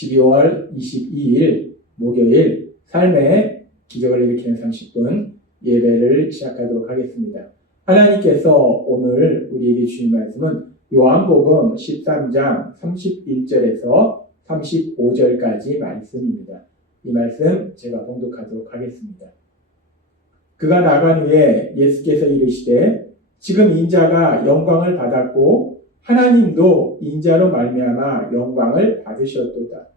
12월 22일 목요일 삶의 기적을 일으키는 30분 예배를 시작하도록 하겠습니다. 하나님께서 오늘 우리에게 주신 말씀은 요한복음 13장 31절에서 35절까지 말씀입니다. 이 말씀 제가 봉독하도록 하겠습니다. 그가 나간 후에 예수께서 이르시되 지금 인자가 영광을 받았고 하나님도 인자로 말미암아 영광을 받으셨도다.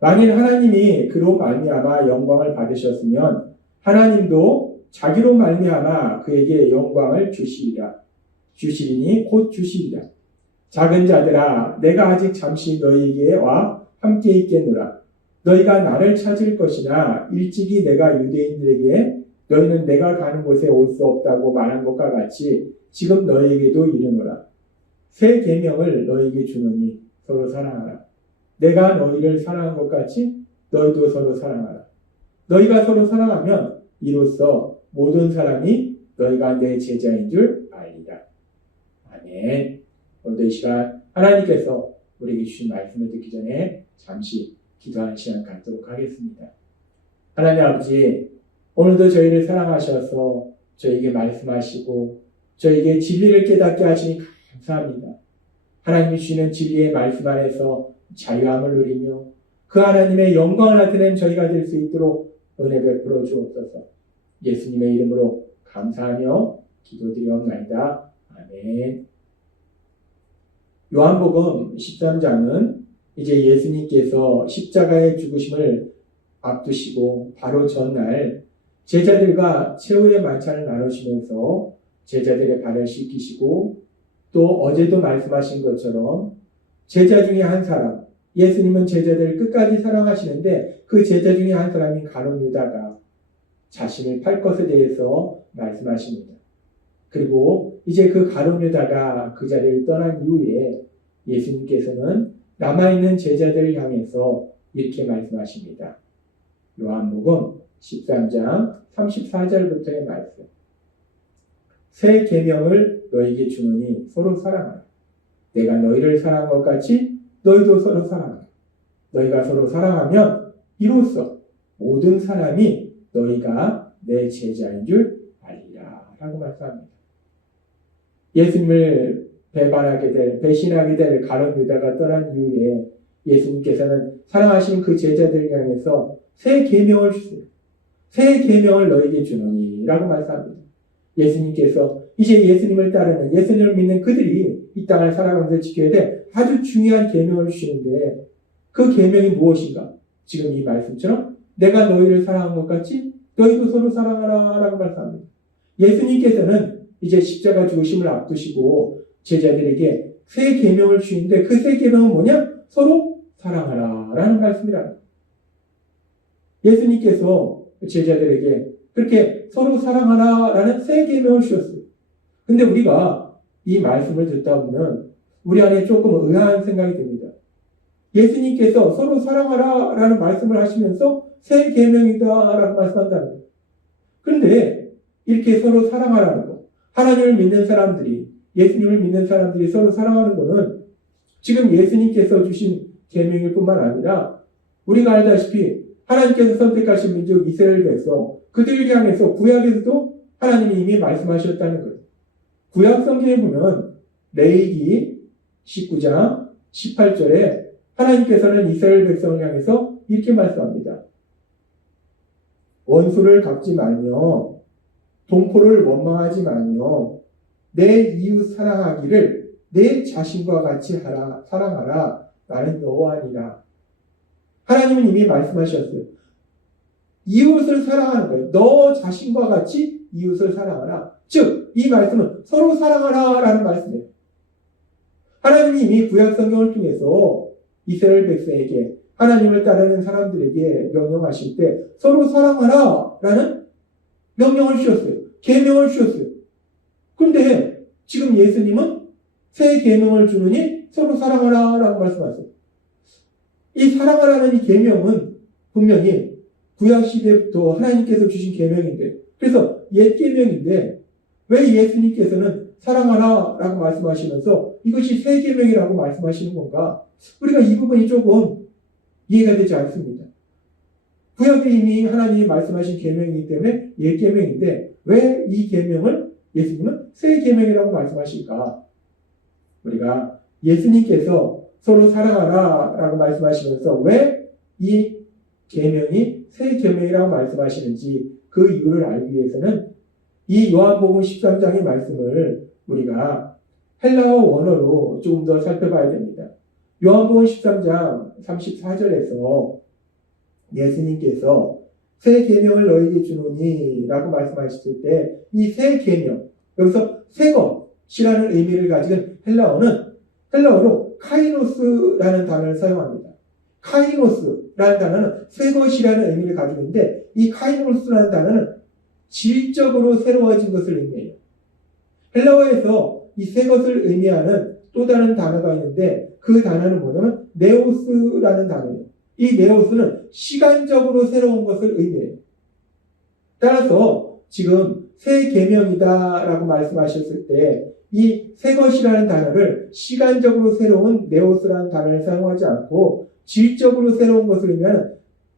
만일 하나님이 그로 말미암아 영광을 받으셨으면 하나님도 자기로 말미암아 그에게 영광을 주시리니 곧 주시리라. 작은 자들아, 내가 아직 잠시 너희에게와 함께 있겠노라. 너희가 나를 찾을 것이나 일찍이 내가 유대인들에게 너희는 내가 가는 곳에 올 수 없다고 말한 것과 같이 지금 너희에게도 이르노라. 새 계명을 너희에게 주노니 서로 사랑하라. 내가 너희를 사랑한 것 같이 너희도 서로 사랑하라. 너희가 서로 사랑하면 이로써 모든 사람이 너희가 내 제자인 줄 알리라. 아멘. 오늘도 이 시간 하나님께서 우리에게 주신 말씀을 듣기 전에 잠시 기도하는 시간 갖도록 하겠습니다. 하나님 아버지, 오늘도 저희를 사랑하셔서 저희에게 말씀하시고 저희에게 진리를 깨닫게 하시니 감사합니다. 하나님이 주시는 진리의 말씀 안에서 자유함을 누리며 그 하나님의 영광을 나타내는 저희가 될 수 있도록 은혜 베풀어 주옵소서. 예수님의 이름으로 감사하며 기도드리옵나이다. 아멘. 요한복음 13장은 이제 예수님께서 십자가의 죽으심을 앞두시고 바로 전날 제자들과 최후의 만찬을 나누시면서 제자들의 발을 씻기시고 또 어제도 말씀하신 것처럼 제자 중에 한 사람, 예수님은 제자들을 끝까지 사랑하시는데 그 제자 중에 한 사람인 가룟 유다가 자신을 팔 것에 대해서 말씀하십니다. 그리고 이제 그 가룟 유다가 그 자리를 떠난 이후에 예수님께서는 남아있는 제자들을 향해서 이렇게 말씀하십니다. 요한복음 13장 34절부터의 말씀. 새 계명을 너희에게 주노니 서로 사랑하라. 내가 너희를 사랑한 것 같이 너희도 서로 사랑하라. 너희가 서로 사랑하면 이로써 모든 사람이 너희가 내 제자인 줄 알리라. 라고 말씀합니다. 예수님을 배신하게 될 가룟 유다가 떠난 이후에 예수님께서는 사랑하신 그 제자들을 향해서 새 계명을 주세요. 새 계명을 너희에게 주노니 라고 말씀합니다. 예수님께서 이제 예수님을 따르는 예수님을 믿는 그들이 이 땅을 살아가면서 지켜야 될 아주 중요한 계명을 주시는데 그 계명이 무엇인가? 지금 이 말씀처럼 내가 너희를 사랑한 것 같이 너희도 서로 사랑하라 라고 말씀합니다. 예수님께서는 이제 십자가 죽으심을 앞두시고 제자들에게 새 계명을 주시는데 그 새 계명은 뭐냐? 서로 사랑하라 라는 말씀이랍니다. 예수님께서 제자들에게 그렇게 서로 사랑하라 라는 새 계명을 주셨어요. 근데 우리가 이 말씀을 듣다 보면 우리 안에 조금 의아한 생각이 듭니다. 예수님께서 서로 사랑하라 라는 말씀을 하시면서 새 계명이다 라고 말씀한다는 거예요. 그런데 이렇게 서로 사랑하라는 거, 하나님을 믿는 사람들이, 예수님을 믿는 사람들이 서로 사랑하는 거는 지금 예수님께서 주신 계명일 뿐만 아니라 우리가 알다시피 하나님께서 선택하신 민족 이스라엘 백성, 그들을 향해서 구약에서도 하나님이 이미 말씀하셨다는 거예요. 구약 성경에 보면 레위기 19장 18절에 하나님께서는 이스라엘 백성을 향해서 이렇게 말씀합니다. 원수를 갚지 말며 동포를 원망하지 말며 내 이웃 사랑하기를 내 자신과 같이 사랑하라. 나는 여호와니라. 하나님은 이미 말씀하셨어요. 이웃을 사랑하는 거예요. 너 자신과 같이 이웃을 사랑하라. 즉, 이 말씀은 서로 사랑하라 라는 말씀이에요. 하나님이 이미 구약 성경을 통해서 이스라엘 백성에게 하나님을 따르는 사람들에게 명령하실 때 서로 사랑하라 라는 명령을 주셨어요. 계명을 주셨어요. 그런데 지금 예수님은 새 계명을 주느니 서로 사랑하라 라고 말씀하세요. 이 사랑하라는 이 계명은 분명히 구약 시대부터 하나님께서 주신 계명인데, 그래서 옛 계명인데 왜 예수님께서는 사랑하라 라고 말씀하시면서 이것이 새 계명이라고 말씀하시는 건가? 우리가 이 부분이 조금 이해가 되지 않습니다. 구약에 이미 하나님이 말씀하신 계명이기 때문에 옛 계명인데 왜 이 계명을 예수님은 새 계명이라고 말씀하실까? 우리가 예수님께서 서로 사랑하라 라고 말씀하시면서 왜 이 계명이 새 계명이라고 말씀하시는지 그 이유를 알기 위해서는 이 요한복음 13장의 말씀을 우리가 헬라어 원어로 조금 더 살펴봐야 됩니다. 요한복음 13장 34절에서 예수님께서 새 계명을 너희에게 주노니 라고 말씀하셨을 때 이 새 계명, 여기서 새 것이라는 의미를 가진 헬라어로 카이노스라는 단어를 사용합니다. 카이노스라는 단어는 새 것이라는 의미를 가지고 있는데 이 카이노스라는 단어는 질적으로 새로워진 것을 의미해요. 헬라어에서 이 새 것을 의미하는 또 다른 단어가 있는데 그 단어는 뭐냐면 네오스라는 단어예요. 이 네오스는 시간적으로 새로운 것을 의미해요. 따라서 지금 새 계명이다라고 말씀하셨을 때 이 새 것이라는 단어를 시간적으로 새로운 네오스라는 단어를 사용하지 않고 질적으로 새로운 것을 의미하는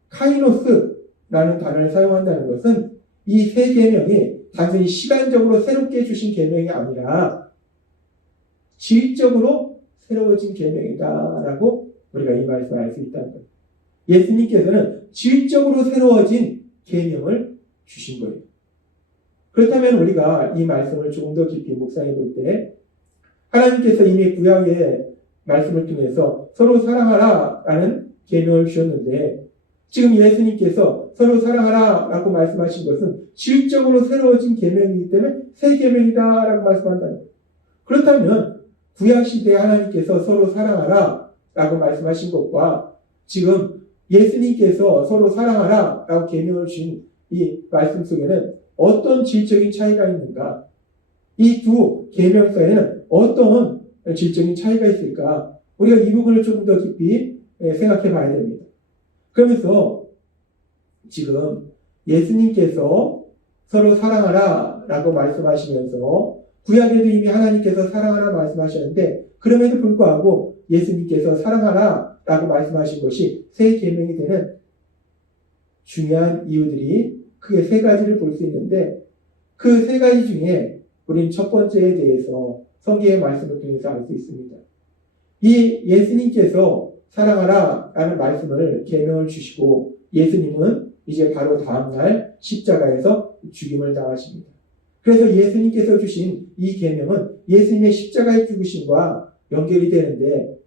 카이노스라는 단어를 사용한다는 것은 이 새 계명이 단순히 시간적으로 새롭게 주신 계명이 아니라 질적으로 새로워진 계명이다라고 우리가 이 말씀을 알 수 있다는 거예요. 예수님께서는 질적으로 새로워진 계명을 주신 거예요. 그렇다면 우리가 이 말씀을 조금 더 깊이 묵상해 볼 때 하나님께서 이미 구약의 말씀을 통해서 서로 사랑하라 라는 계명을 주셨는데 지금 예수님께서 서로 사랑하라 라고 말씀하신 것은 질적으로 새로워진 계명이기 때문에 새 계명이다 라고 말씀한다는 거예요. 그렇다면 구약시대에 하나님께서 서로 사랑하라 라고 말씀하신 것과 지금 예수님께서 서로 사랑하라 라고 계명을 주신 이 말씀 속에는 어떤 질적인 차이가 있는가? 이 두 계명 사이에는 어떤 질적인 차이가 있을까? 우리가 이 부분을 조금 더 깊이 생각해 봐야 됩니다. 그러면서 지금 예수님께서 서로 사랑하라 라고 말씀하시면서 구약에도 이미 하나님께서 사랑하라 말씀하셨는데 그럼에도 불구하고 예수님께서 사랑하라 라고 말씀하신 것이 새 계명이 되는 중요한 이유들이 크게 세 가지를 볼 수 있는데 그 세 가지 중에 우리는 첫 번째에 대해서 성경의 말씀을 통해서 알 수 있습니다. 이 예수님께서 사랑하라 라는 말씀을 계명을 주시고 예수님은 이제 바로 다음날 십자가에서 죽임을 당하십니다. 그래서 예수님께서 주신 이 계명은 예수님의 십자가의 죽으심과 연결이 되는데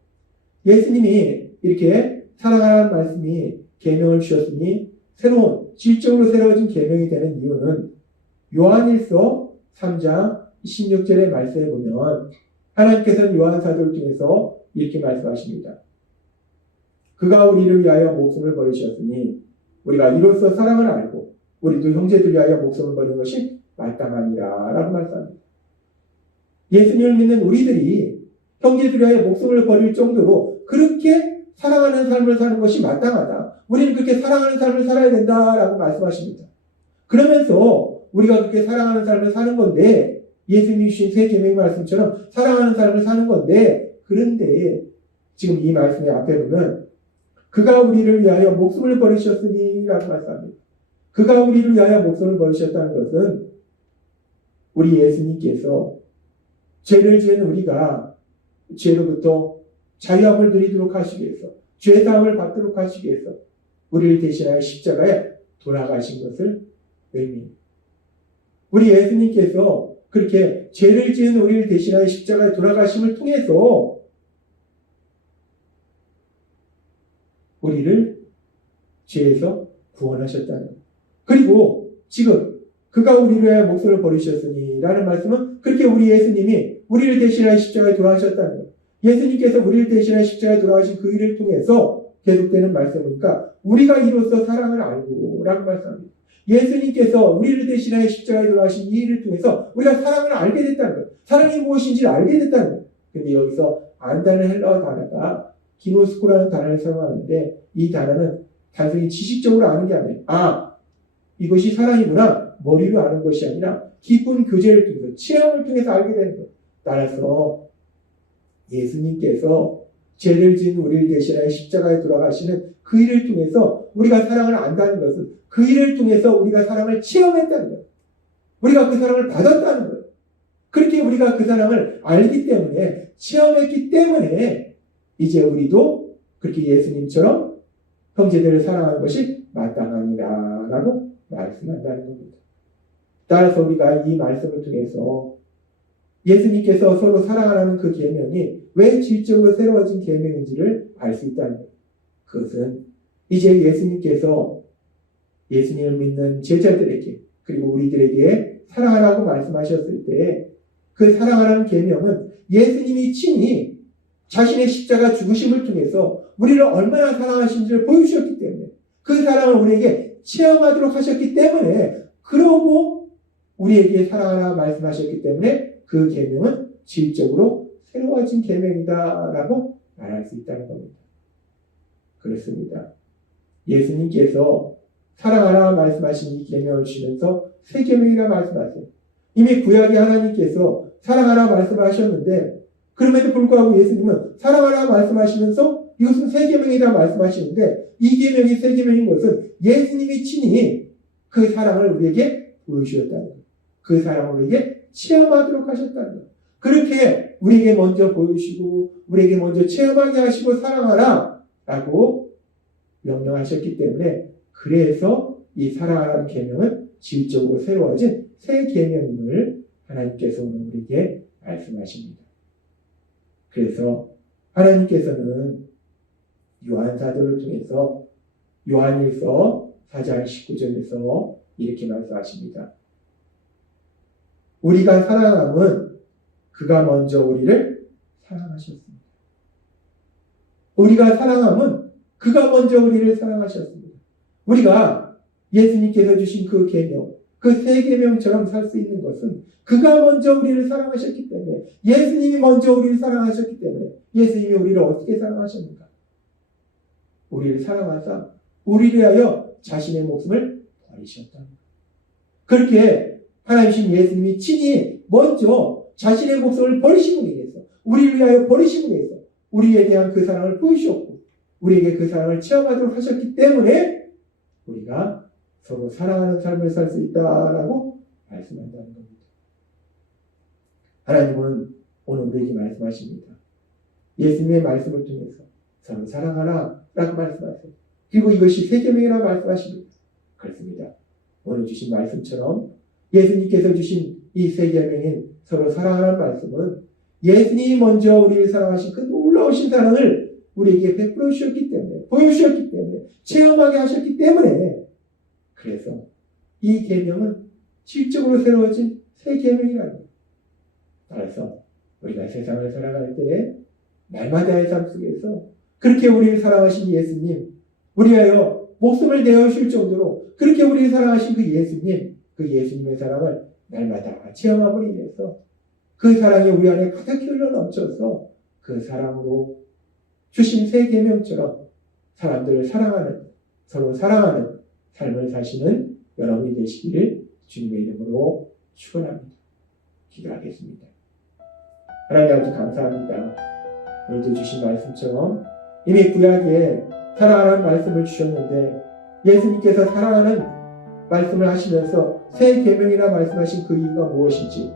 예수님이 이렇게 사랑하라는 말씀이 계명을 주셨으니 새로운 질적으로 새로워진 계명이 되는 이유는 요한일서 3장 16절의 말씀에 보면 하나님께서는 요한 사도를 통해서 이렇게 말씀하십니다. 그가 우리를 위하여 목숨을 버리셨으니 우리가 이로써 사랑을 알고 우리도 형제들 위하여 목숨을 버리는 것이 마땅하니라 라고 말씀합니다. 예수님을 믿는 우리들이 형제들 위하여 목숨을 버릴 정도로 그렇게 사랑하는 삶을 사는 것이 마땅하다. 우리는 그렇게 사랑하는 삶을 살아야 된다라고 말씀하십니다. 그러면서 우리가 그렇게 사랑하는 삶을 사는 건데 예수님이 주신 새 계명의 말씀처럼 사랑하는 삶을 사는 건데 그런데 지금 이 말씀의 앞에 보면 그가 우리를 위하여 목숨을 버리셨으니 라고 말씀합니다. 그가 우리를 위하여 목숨을 버리셨다는 것은 우리 예수님께서 죄를 지은 우리가 죄로부터 자유함을 누리도록 하시기 위해서 죄사함을 받도록 하시기 위해서 우리를 대신하여 십자가에 돌아가신 것을 의미합니다. 우리 예수님께서 그렇게 죄를 지은 우리를 대신하여 십자가에 돌아가심을 통해서 우리를 죄에서 구원하셨다는 것. 그리고 지금 그가 우리를 위하여 목숨을 버리셨으니 라는 말씀은 그렇게 우리 예수님이 우리를 대신하여 십자가에 돌아가셨다는 것. 예수님께서 우리를 대신하여 십자가에 돌아가신 그 일을 통해서 계속되는 말씀이니까 우리가 이로써 사랑을 알고 라고 말씀합니다. 예수님께서 우리를 대신하여 십자가에 돌아가신 이 일을 통해서 우리가 사랑을 알게 됐다는 거예요. 사랑이 무엇인지를 알게 됐다는 거예요. 근데 여기서 안다는 헬라어 단어가 기노스코라는 단어를 사용하는데 이 단어는 단순히 지식적으로 아는 게 아니에요. 아, 이것이 사랑이구나. 머리로 아는 것이 아니라 깊은 교제를 통해서 체험을 통해서 알게 되는 거예요. 따라서 예수님께서 죄를 지은 우리를 대신하여 십자가에 돌아가시는 그 일을 통해서 우리가 사랑을 안다는 것은 그 일을 통해서 우리가 사랑을 체험했다는 거예요. 우리가 그 사랑을 받았다는 거예요. 그렇게 우리가 그 사랑을 알기 때문에, 체험했기 때문에 이제 우리도 그렇게 예수님처럼 형제들을 사랑하는 것이 마땅하니라 라고 말씀한다는 겁니다. 따라서 우리가 이 말씀을 통해서 예수님께서 서로 사랑하라는 그 계명이 왜 질적으로 새로워진 계명인지를 알 수 있다는 거예요. 그것은 이제 예수님께서 예수님을 믿는 제자들에게 그리고 우리들에게 사랑하라고 말씀하셨을 때 그 사랑하라는 계명은 예수님이 친히 자신의 십자가 죽으심을 통해서 우리를 얼마나 사랑하신지를 보여주셨기 때문에, 그 사랑을 우리에게 체험하도록 하셨기 때문에, 그러고 우리에게 사랑하라 말씀하셨기 때문에 그 계명은 질적으로 새로워진 계명이다라고 말할 수 있다는 겁니다. 그렇습니다. 예수님께서 사랑하라 말씀하신 이 계명을 주시면서 새 계명이라 말씀하세요. 이미 구약의 하나님께서 사랑하라 말씀을 하셨는데, 그럼에도 불구하고 예수님은 사랑하라 말씀하시면서 이것은 새 계명이다 말씀하시는데, 이 계명이 새 계명인 것은 예수님이 친히 그 사랑을 우리에게 보여주셨다는 거예요. 그 사랑을 우리에게 체험하도록 하셨다는 거예요. 그렇게 우리에게 먼저 보여주시고 우리에게 먼저 체험하게 하시고 사랑하라 라고 명령하셨기 때문에, 그래서 이 사랑하라는 계명은 질적으로 새로워진 새 계명임을 하나님께서 오늘 우리에게 말씀하십니다. 그래서 하나님께서는 요한 사도를 통해서 요한일서 4장 19절에서 이렇게 말씀하십니다. 우리가 사랑함은 그가 먼저 우리를 사랑하셨습니다. 우리가 사랑함은 그가 먼저 우리를 사랑하셨습니다. 우리가 예수님께서 주신 그 계명, 그 새 계명처럼 살 수 있는 것은 그가 먼저 우리를 사랑하셨기 때문에, 예수님이 먼저 우리를 사랑하셨기 때문에, 예수님이 우리를 어떻게 사랑하셨는가? 우리를 사랑하사 우리를 위하여 자신의 목숨을 버리셨답니다. 그렇게 하나님이신 예수님이 친히 먼저 자신의 목숨을 버리심으로 인해서, 우리를 위하여 버리심으로 인해서 우리에 대한 그 사랑을 보이셨고 우리에게 그 사랑을 체험하도록 하셨기 때문에 우리가 서로 사랑하는 삶을 살 수 있다라고 말씀한다는 겁니다. 하나님은 오늘 우리에게 말씀하십니다. 예수님의 말씀을 통해서 서로 사랑하라 라고 말씀하세요. 그리고 이것이 새 계명이라고 말씀하십니다. 그렇습니다. 오늘 주신 말씀처럼 예수님께서 주신 이 새 계명인 서로 사랑하라는 말씀은 예수님이 먼저 우리를 사랑하신 그 놀라우신 사랑을 우리에게 베풀어 주셨기 때문에, 보여주셨기 때문에, 체험하게 하셨기 때문에, 그래서 이 계명은 질적으로 새로워진 새 계명이라는 거예요. 따라서 우리가 세상을 살아갈 때 날마다의 삶 속에서 그렇게 우리를 사랑하신 예수님, 우리 위하여 목숨을 내어주실 정도로 그렇게 우리를 사랑하신 그 예수님, 그 예수님의 사랑을 날마다 체험함으로 인해서 그 사랑이 우리 안에 가득히 흘러넘쳐서 그 사랑으로 주신 새 계명처럼 사람들을 사랑하는, 서로 사랑하는 삶을 사시는 여러분이 되시기를 주님의 이름으로 축원합니다. 기도하겠습니다. 하나님 아버지 감사합니다. 오늘도 주신 말씀처럼 이미 구약에 사랑하라는 말씀을 주셨는데, 예수님께서 사랑하는 말씀을 하시면서 새 계명이라 말씀하신 그 이유가 무엇인지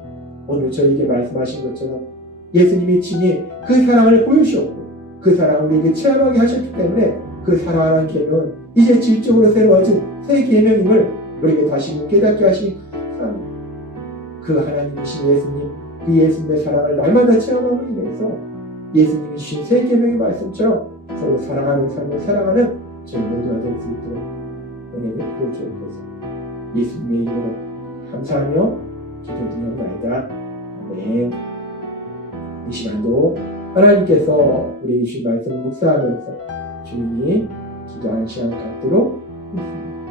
오늘 저에게 말씀하신 것처럼 예수님이 친히 그 사랑을 보여주셨고 그 사랑을 우리에게 체험하게 하셨기 때문에 그 사랑하는 계명은 이제 질적으로 새로워진 새 계명임을 우리에게 다시 깨닫게 하시기 감사합니다. 그 하나님이신 예수님, 그 예수님의 사랑을 날마다 체험함으로 인해서 예수님이 주신 새 계명의 말씀처럼 서로 사랑하는 삶을 살아가는 저희 모두가 될 수 있도록 은혜를 부어주옵소서. 예수님의 이름으로 감사하며 기도드리옵나이다. 아멘. 이 시간도 하나님께서 우리에게 주신 말씀을 묵상하면서 주님이 기도하는 시간 갖도록 하겠습니다.